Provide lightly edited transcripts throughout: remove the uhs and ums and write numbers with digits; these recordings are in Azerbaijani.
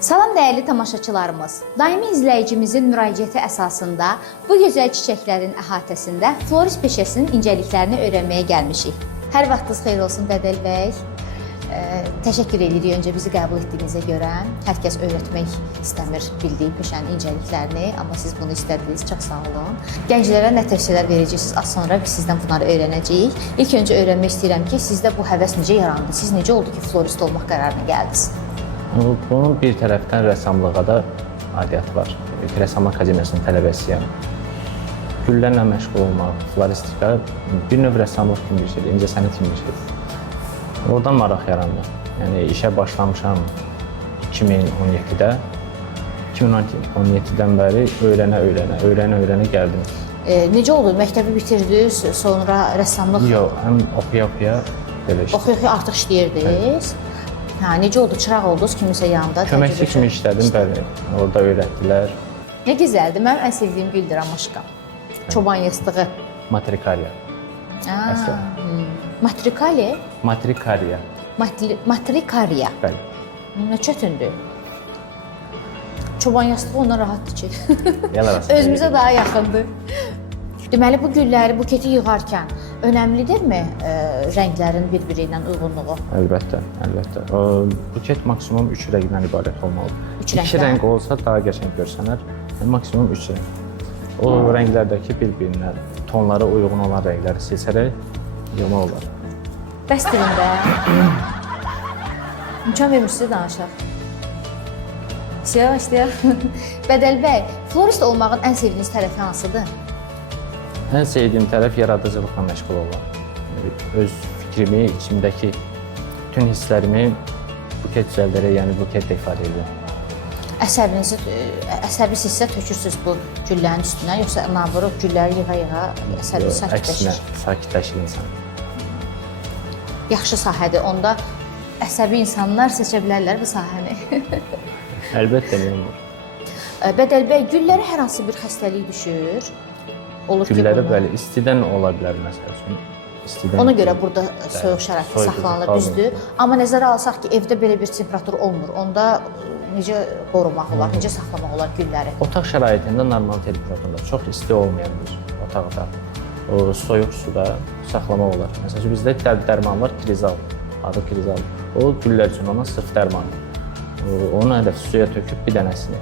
Salam dəyərli tamaşaçılarımız. Daimi izləyicimizin müraciəti əsasında bu gözəl çiçəklərin əhatəsində florist peşəsinin incəliklərini öyrənməyə gəlmişik. Hər vaxtınız xeyir olsun Bədəl bəy. Təşəkkür edirik öncə bizi qəbul etdiyinizə görə. Hər kəs öyrətmək istəmir bildiyi peşənin incəliklərini, amma siz bunu istədiniz. Çox sağ olun. Gənclərə nə tövsiyələr verəcəksiniz? Az sonra biz sizdən bunları öyrənəcəyik. İlk öncə öyrənmək istəyirəm ki, sizdə bu həvəs necə yarandı? Siz necə oldu ki, florist olmaq qərarına gəldiniz? Bunun bir tərəfdən rəssamlığa da aidiyyəti var. Rəssamlıq Akademiyasının tələbəsiyəm. Güllərlə məşğul olmaq, floristika bir növ rəssamlıq kimi bir şeydir, incəsənət kimi bir şeydir. Oradan maraq yarandı. Yəni işə başlamışam 2017-də. 2017-dən bəri öyrənə gəldim. Necə oldu? Məktəbi bitirdiniz, sonra rəssamlıq? Yox, həm oxuya belə işlədim. Oxuya artıq işləyirdiniz. Hə, necə oldu? Çıraq oldunuz kiminsə yanında? Köməkçi kimi işlədim, bəli. Orada öyrətdilər. Nə gözəldir. Mənim ən sevdiyim gülдөр amaşka. Çoban yastığı. Matrikariya. Matrikali? Matrikariya. Matrikariya. Bəli. Nə çətindir. Çoban yastığı ondan rahatdır ki. Özümüzə daha yaxındır. Deməli, bu gülləri, buketi yığarkən önəmlidirmi rənglərin bir-biri ilə uyğunluğu? Əlbəttə, əlbəttə. Buket maksimum 3 rəngdən ibarət olmalıdır. 2 rəng olsa daha qəşəng görsənər. Maksimum 3 rəng. O rənglərdəki bir-birinə, tonlara uyğun olan rəngləri seçərək yığmaq olar. Bəs dilində imkan vermişsiniz danışaq. İstəyək. Bədəl bəy, florist olmağın ən sevdiyiniz tərəfi hansıdır? Ən sevdiyim tərəf yaradıcılıqla məşğul olmaq. Öz fikrimi, içimdəki bütün hisslərimi buket düzəldərək, yəni buketlə ifadə edirəm. Əsəbinizsə tökürsünüz bu güllərin üstünə, yoxsa naburub gülləri yığa-yığa əsəbi sakitləşir? Əksinə, sakitləşir insan. Yaxşı sahədir. Onda əsəbi insanlar seçə bilərlər bu sahəni. Əlbəttə, nə olur? Bədəl bəy, güllərə hər hansı bir xəstəlik düşür? Olur ki, gülləri bəli, istidən ola bilər məsəl üçün. Ona görə burada soyuq şəraitdə saxlanılır, düzdür. Amma nəzərə alsaq ki, evdə belə bir temperatur olmur. Onda necə qorumaq olar, necə saxlamaq olar gülləri? Otaq şəraitində normal temperaturda, çox isti olmayan bir otaqda, soyuq suda saxlamaq olar. Məsələn, bizdə dərman var, krizal, adı krizal. O güllər üçün ona sırf dərmandır. Onu hədəf suya töküb bir dənəsini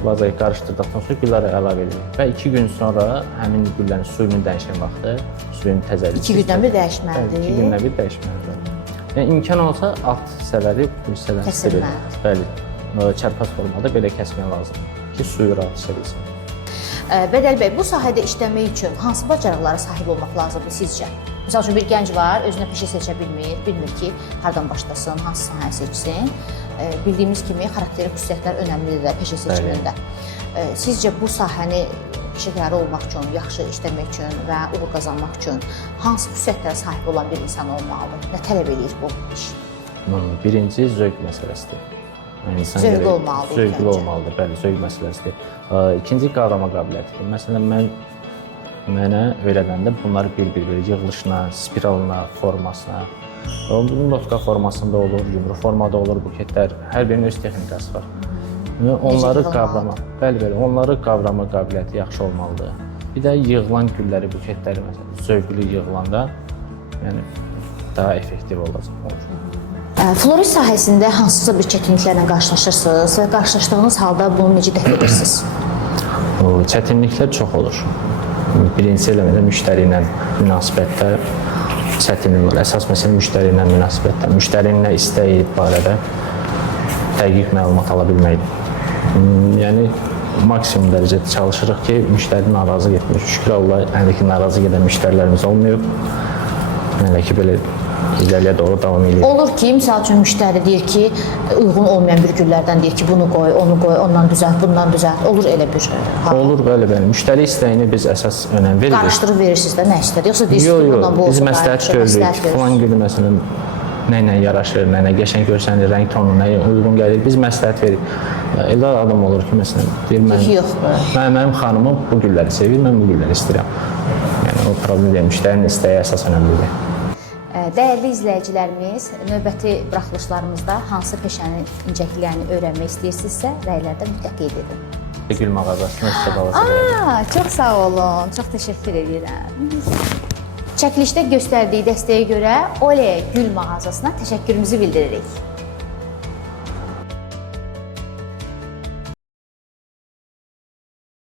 vazaya qarışdırdıqdan sonra gülləri əlavə edirik. Və 2 gün sonra həmin güllərin suyunun dəyişən vaxtı, suyun təzəliyi. 2 gündən bir dəyişməlidir. 2 gündən bir dəyişməlidir. Yəni imkan olsa alt hissələri bu hissədən kəsilməlidir. Bəli, çarpaz formada belə kəsmək lazımdır ki, suyu rahat içəbilsin. Bədəl bəy, bu sahədə işləmək üçün hansı bacarıqlara sahib olmaq lazımdır sizcə? Məsəl üçün bir gənc var, özünə peşə seçə bilmir ki, hardan başlasın, hansı sahəni seçsin. Bildiyimiz kimi xarakteri xüsusiyyətlər önəmlidir də peşə seçimində. Sizcə bu sahəni peşəkarı olmaq üçün, yaxşı işləmək üçün və uğur qazanmaq üçün hansı xüsusiyyətlərə sahib olan bir insan olmalıdır? Nə tələb edir bu iş? Birinci zövq məsələsidir. Zövqlü olmalıdır. Zövqlü olmalıdır, bəli, zövq məsələsidir. İkinci qavrama qabiliyyətidir. Məsələn, mənə öyrədəndə bunları bir-bir yığılışına, spiralına, formasına, bunun notka formasında olur, yumru formada olur buketlər, hər birinin öz texnikası var. Onları qavrama qabiliyyəti yaxşı olmalıdır. Bir də yığılan gülləri, buketləri məsələn, zövqlü yığılanda yəni daha effektiv olacaq. Florist sahəsində hansısa bir çətinliklərlə qarşılaşırsınız və qarşılaşdığınız halda bunu necə dəf edirsiniz? Çətinliklər çox olur. Birinci eləmədə müştəri ilə münasibətdə çətinlik var. Əsas məsələ müştəri ilə münasibətdə. Müştərinin nə istəyi barədə dəqiq məlumat ala bilməkdir. Yəni maksimum dərəcədə çalışırıq ki, müştəri narazı getmir. Şükür Allah, hələ ki narazı gedən müştərilərimiz olmuyor. Hələ ki belə irəliyə doğru davam edir. Olur ki, misal üçün müştəri deyir ki, uyğun olmayan bir güllərdən deyir ki, bunu qoy, onu qoy, ondan düzəlt, bundan düzəlt. Olur elə bir hal. Olur, bəli. Müştəri istəyini biz əsas önəm veririk. Qarışdırıb verirsiniz də nə istədir? Yoxsa deyirsiniz ki, bundan bu olsun. Biz məsləhət görürük. Falan gülü məsələn nə ilə yaraşır, nə qəşəng görsənir, rəng tonu nəyə uyğun gəlir. Biz məsləhət veririk. Elə adam olur ki, məsələn, deyir mənim xanımım bu gülləri sevir, mən bu gülləri istəyirəm. Yəni o problem deyil, müştərinin istəyi əsas önəmlidir. Dəyərli izləyicilərimiz, növbəti buraxılışlarımızda hansı peşənin incəliklərini öyrənmək istəyirsinizsə, rəylərdə mütləq qeyd edin. Gül mağazasına sizə qalacaq. Çox sağ olun, çox təşəkkür edirəm. Çəkilişdə göstərdiyi dəstəyə görə Ole Gül mağazasına təşəkkürümüzü bildiririk.